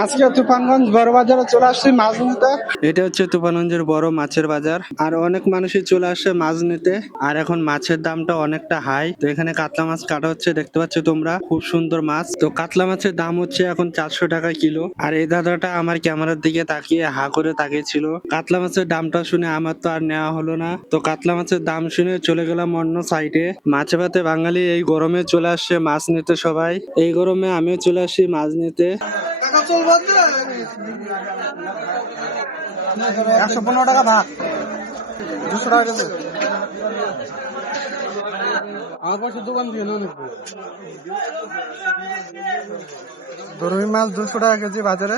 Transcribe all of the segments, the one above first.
আজকে তুফানগঞ্জ বড় বাজারে চলে আসছি মাছ নিতে। এটা হচ্ছে তুফানগঞ্জের বড় মাছের বাজার, আর অনেক মানুষই চলে আসছে মাছ নিতে। আর এখন মাছের দামটা অনেকটা হাই। তো এখানে কাতলা মাছ কাটা হচ্ছে, দেখতে পাচ্ছ তোমরা, খুব সুন্দর মাছ। তো কাতলা মাছের দাম হচ্ছে এখন 400 টাকা কিলো। আর এই দাদাটা আমার ক্যামেরার দিকে তাকিয়ে হা করে তাকিয়েছিল। কাতলা মাছের দামটা শুনে আমার তো আর নেওয়া হলো না। তো কাতলা মাছের দাম শুনে চলে গেলাম অন্য সাইডে। মাছে ভাতে বাঙালি এই গরমে চলে আসছে মাছ নিতে সবাই। এই গরমে আমিও চলে আসছি মাছ নিতে। 115 টাকা ভাগ, 200 টাকা কেজি। আমার পাশে দোকান দিয়ে রুই মাছ 200 টাকা কেজি বাজারে।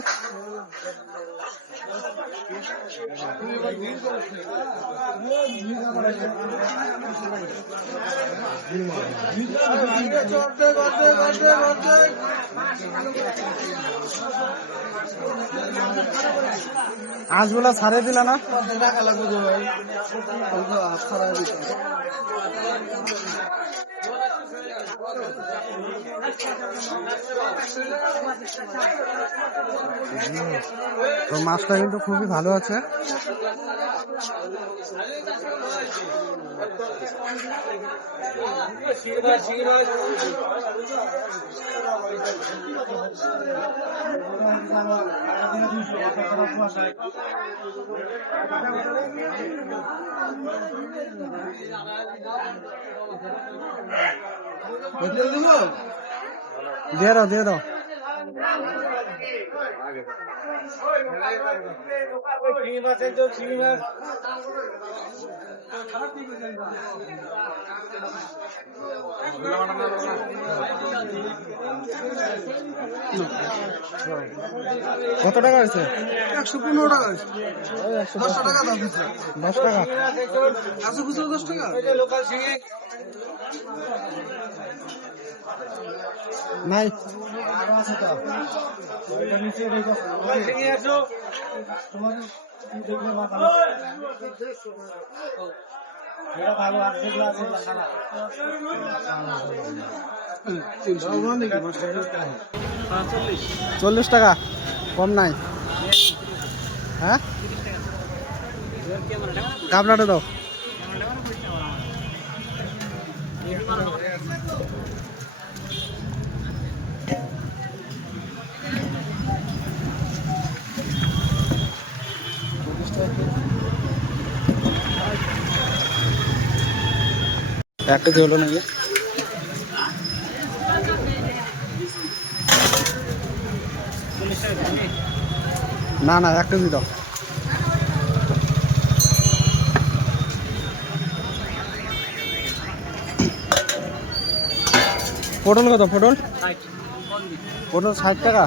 আঁশগুলা ছাড়িয়ে দিলা না? তো মাছটা কিন্তু খুবই ভালো আছে। দিয়ে দাও দিয়ে দাও। কত টাকা হয়েছে? 115 টাকা হয়েছে। 10 টাকা দাম দিচ্ছে। 10 টাকা আছে, বুঝলো? 10 টাকা নাই। চল্লিশ টাকা কম নাই। হ্যাঁ, গাবলাটা দাও। এক কেজি হলো নাকি? না না, 1 কেজি দাও। পটল কত? পটল 60 টাকা।